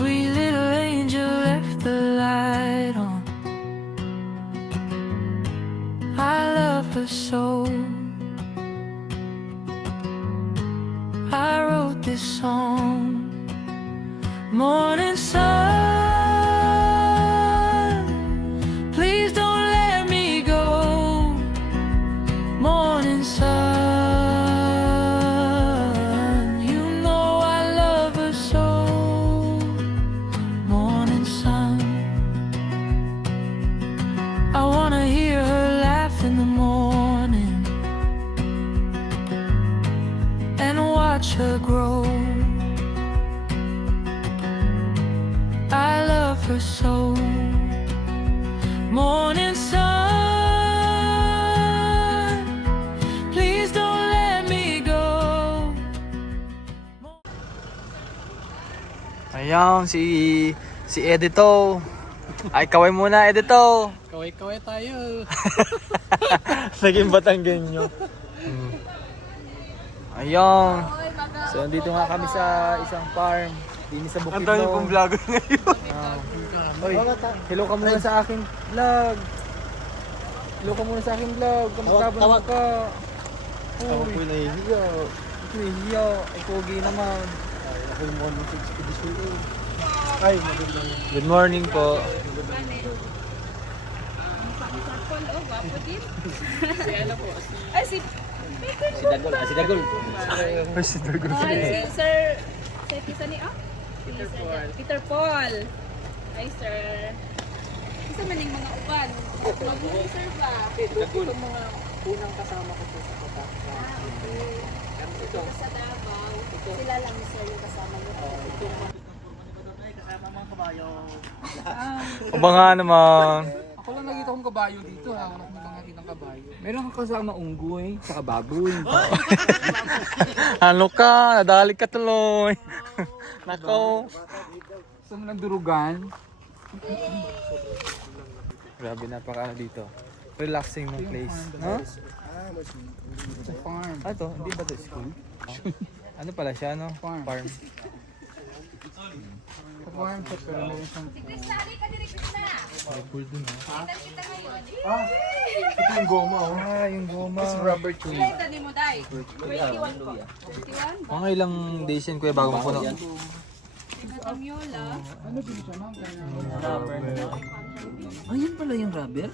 sweet little angel left the light on. I love her so. I wrote this song. Morning sun, please don't let me go. Morning sun, you know I love her so. Morning sun, I wanna hear her laugh in the morning and watch her grow. I love her so. Morning sun, please don't let me go. Ayan, si Edito. Ay, kaway muna, Edito. Kaway-kaway tayo. Naging Batanggenyo. Ayan. So, nandito nga kami sa isang farm. Dini sa Bukidnon. Ang tayo pong vlogger ngayon. Oy, hello ka muna sa aking vlog. Hello ka muna sa aking vlog. Kamusta ka? Uy, nahihiya. Nahihiya. Ay, pogi naman. Ay, ako yung morning expedition eh. Ay, magandang. Good morning po. Ay, si Dagol. Ay, si Dagol. Ay, si Sir... Sir, kisa ni... Si Peter Paul. Ay, Sir. Isa man yung mga uban. Mag-uwi, Sir ba? Ito mga unang kasama ko sa Kota. Okay. Ito sa Davao. Sila lang, Sir, yung kasama niyo. Kasama mga kabayo. O ba nga naman? Ako lang nakita kong kabayo dito. Ako lang nakita ng kabayo. Meron kang kasama unggoy, saka baboy. Ano ka? Nadali ka tuloy. Nako. Gusto mo ng durugan? Grabe, napaka dito. Relaxing ng place. No? Sa farm. Ah, to, hindi ba to school? Ano pala siya, no? Farm. Farm. Sa farm siya, pero meron siyang... May pool dun, ha? Ito yung goma, oh. Ah, yung goma. It's rubber tree. Ilan tani mo, Day? 21 po. 21? Mga ilang days yan, kuya, bago mapuno. Camiola. Ano din siya, ma'am? Ayun pala yung rubber?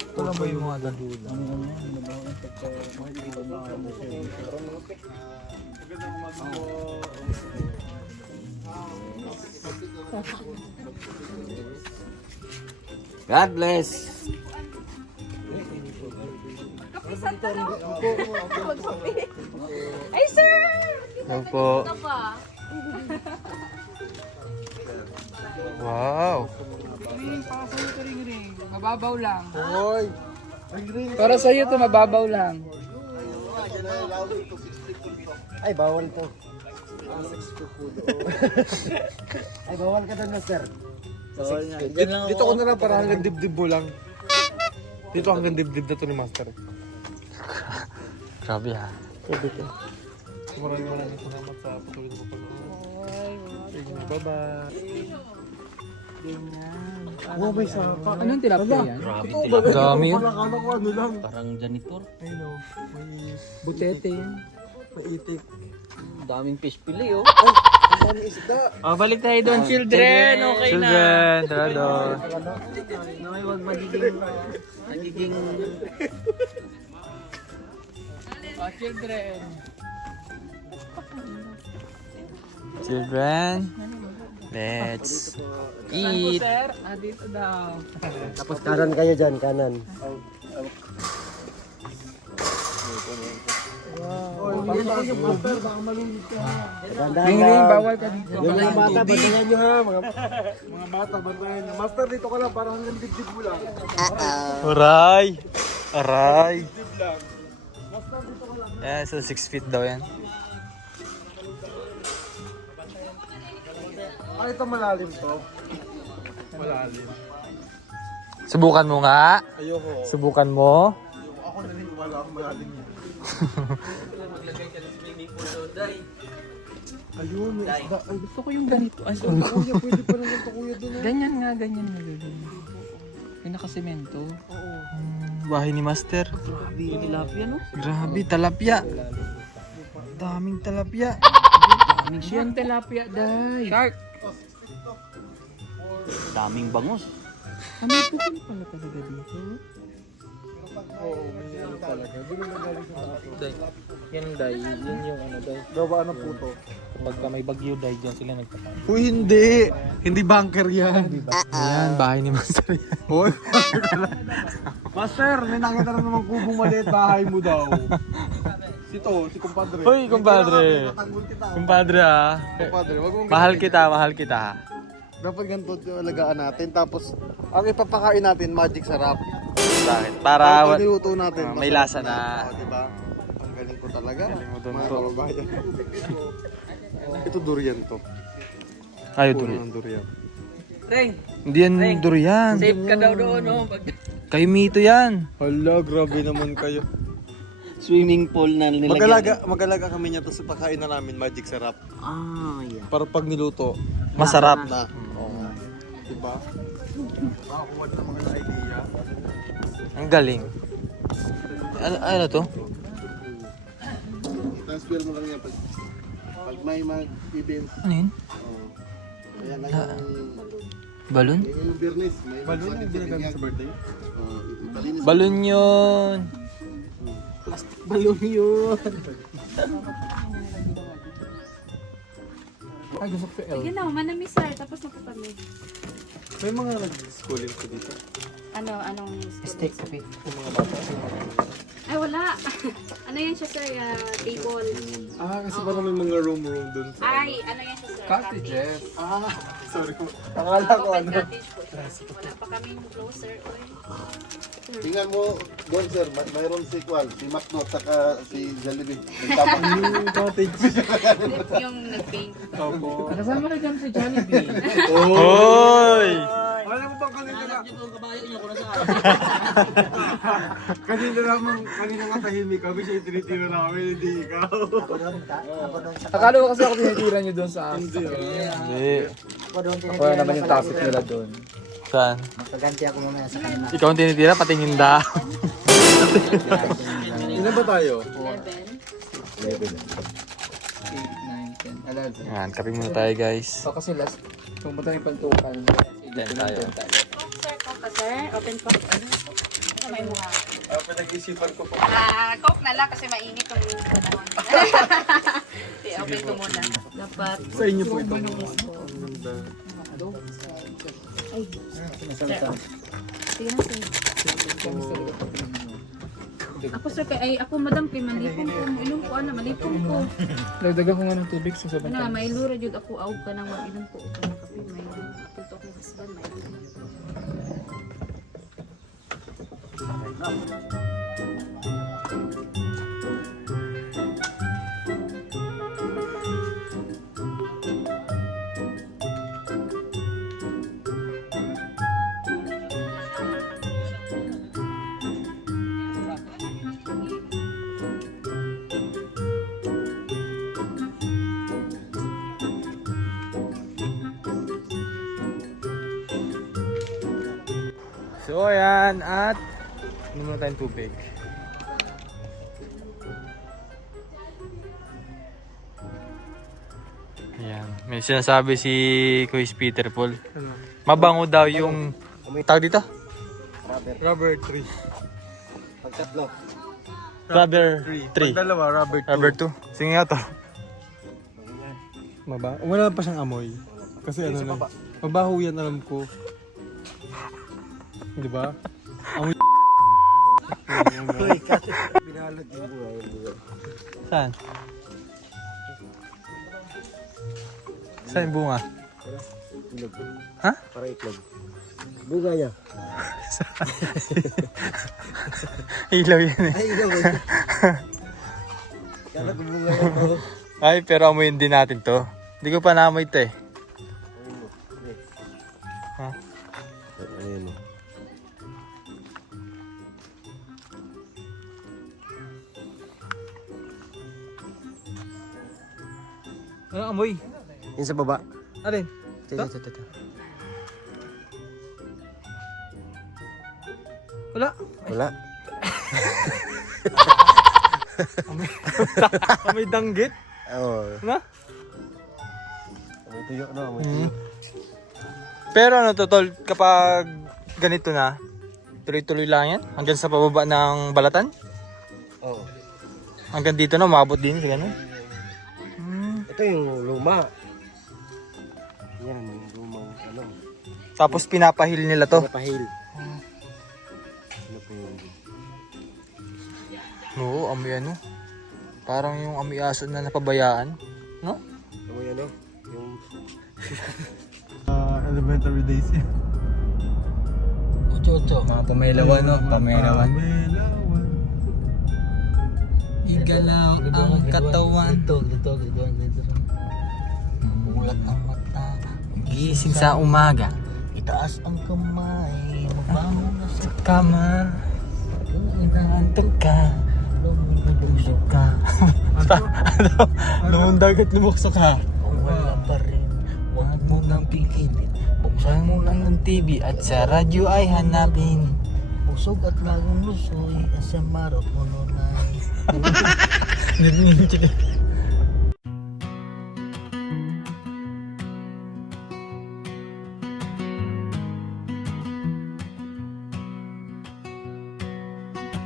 Ito lang ba yung mga gandula? God bless! Kapisan to, no? Ay, Sir! Ano po? Ito pa. Wow! Ring, para sa'yo ito ring. Mababaw lang. Hoy! Para sa'yo ito, mababaw lang. Ay, bawal to. Ay, bawal ka doon, master. Dito ko na lang para hanggang dibdib mo lang. Dito hanggang dibdib na to ni Master. Grabe ha. Grabe ka. Maraming salamat sa patuloy na pagpanood. Bye-bye. Oh, may sapa. Anong tilapia yan? Dami yun. Parang janitor. Ayun o. May Butete yan. maitik. Daming fish pili, oh. Balik tayo doon, children. Okay na. Children, tara doon. Nay, wag magiging... Children. Children, let's eat. Sir, dito daw. Tapos kanan kayo dyan, kanan. Ring, bawal ka dito. Yung mga bata, bantayan nyo ha. Mga bata, bantayan nyo. Master, dito ka lang para hanggang dibdib mo lang. Aray! Aray! Yeah, so 6 feet daw yan. Ah, ito malalim to. Malalim. Subukan mo nga. Ayoko. Subukan mo. Ako naniniwala akong malalim yun. Ayun, may isda. Ay, Gusto ko yung ganito. Ay, kuya, pwede pa naman ito kuya doon. ganyan nga. Yung nakasemento. Bahay ni Master. Tilapia, no? Grabe, talapya. Daming talapya. Yan tilapia, day. Shark. Daming bangus. Ano po pala talaga dito? Yan day, yun yung ano day. Gawa ng puto. Pagka may bagyo day, dyan sila nagpapakain. Uy, hindi! Hindi bunker yan. Ayan, bahay ni Master yan. Hoy, Master, may nakita na naman kubo maliit bahay mo daw. Si kumpadre. Hoy, kumpadre. Tatanggol kita. Kumpadre ah. Kumpadre, wag mong Mahal kita. Dapat ganito alagaan natin. Tapos, ang ipapakain natin, magic sarap. Bakit? Para Pag niluto natin, may masarap lasa na. Diba? Ang galing ko talaga. Galing mo dun Mga to. kababayan. Ito durian to. Ayaw Puno durian. ng durian. Reng, Hindi yan durian. safe ka daw doon, no? Kayo mito yan. Hala, grabe naman kayo. Swimming pool na nilagyan. Mag-alaga kami niya, tapos pakain na namin magic sarap. Ah, yeah. Para pag niluto, Masarap. na. Oo. Diba? Makakuha na mga idea. Ang galing. Ano to? Transfer mo lang yan pag may mag-events. Ano yun? Kaya ngayong Balon? ngayong Biyernes, may balon yung ginagamit sa birthday? Ibalinis. Balon yun. Balon yun. Ay, gusto ko L. Sige na, manami sir, tapos na po kami. May mga nag-schooling ko dito. Anong Steak coffee. Ay, wala. Ano yan siya sir? Table. Kasi parang may mga room dun. Ay, ano yan siya sir? Cottages. Sorry po. Open cottage po siya. Wala pa kaming closer. Oy. Tingnan mo doon sir, mayroon si Kwan, si Macdo, saka si Jollibee. Nagtapang yung cottage. Yung nag-paint. Kasama na dyan si Jollibee. Hoy! Alam mo bang kanina na? kanina nga tahimik kami, siya itinitira namin, hindi ikaw. Akala ko kasi ako tinitira niyo doon sa akin. Hindi. Ako naman yung topic nila doon. Saan? Magkaganti ako muna sa kanila. Ikaw ang tinitira, patingin da. Ilan ba tayo? 11. 8, 9, 10, 11. Yan, kape muna tayo guys. So kasi last, pumunta yung pantukan. Then tayo. Coke sir, Coke ka sir. Open Coke. Ano may mukha? Pinag-isipan ko po. Coke na lang kasi mainit yung panahon. Di, open ko muna. Dapat. Sa inyo po ito. Sige na sir. Ako sir, ay ako madam kay malipong ko. Ilong ko, malipong ko. Dagdagan ko nga ng tubig sa Ano sabang nga, may lura jud ako awg ka nang mag-inom po ako ng kape. May tuto akong husband, may inom. So ayan, at inom muna tayong tubig. Ayan, may sinasabi si Kuya Peter Paul. Mabango daw yung tawag dito? Rubber tree. Pagkatlo. Rubber 3. Pagdalawa, rubber tree. Rubber 2. Sige nga to. Wala pa siyang amoy. Kasi ano na. Mabaho yan alam ko. Di ba? Amoy. Pinalad yung buhay. Saan? Saan yung bunga? Ha? Para itlog. Buga niya. Ilaw yan eh. Ay, ikaw ba? Kala ko buga niya to. Ay, pero amoyin din natin to. Hindi ko pa naamoy ito eh. Ha? Ayun. Ano amoy? Yung sa baba. Alin? Ito. Wala. Wala. Amoy danggit. Oo. Na? Amoy tuyo, no? Amoy tuyo. Pero ano to tol, kapag ganito na, tuloy-tuloy lang yan? Hanggang sa pababa ng balatan? Oo. Hanggang dito na, umabot din sa ganun? Ito yung luma. Yan, yung lumang ano. Tapos pinapahil nila to? Napahil. Ano po yun? Oo, amoy ano. Parang yung amoy aso na napabayaan. No? Amoy ano? Yung... Elementary days yan. Ocho. Mga pamelawan, no? Pamelawan. Igalaw ang katawan. Dito. Mulat ang mata. Gising sa umaga. Itaas ang kamay. Magbangon na Sa kama. Inaantok ka. Lumusok ka. Lumundag at lumukso ka. Kung wala pa rin, huwag mo nang pilitin. Buksan mo lang Ang TV at sa radyo ay hanapin. busog at bagong lusoy. Asa marot mo nunay.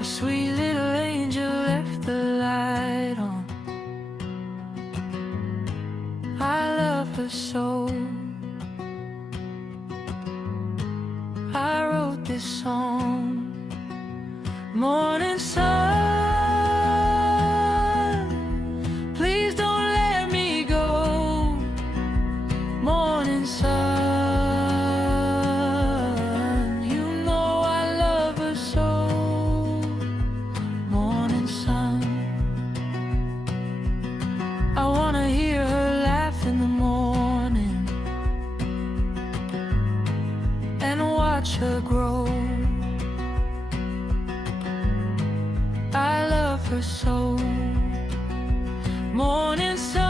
A sweet little angel left the light on. I love her so. I wrote this song. Morning sun, please don't let me go. Morning sun, you know I love her so. Morning sun, I wanna hear her laugh in the morning and watch her grow. I love her so. Morning sun.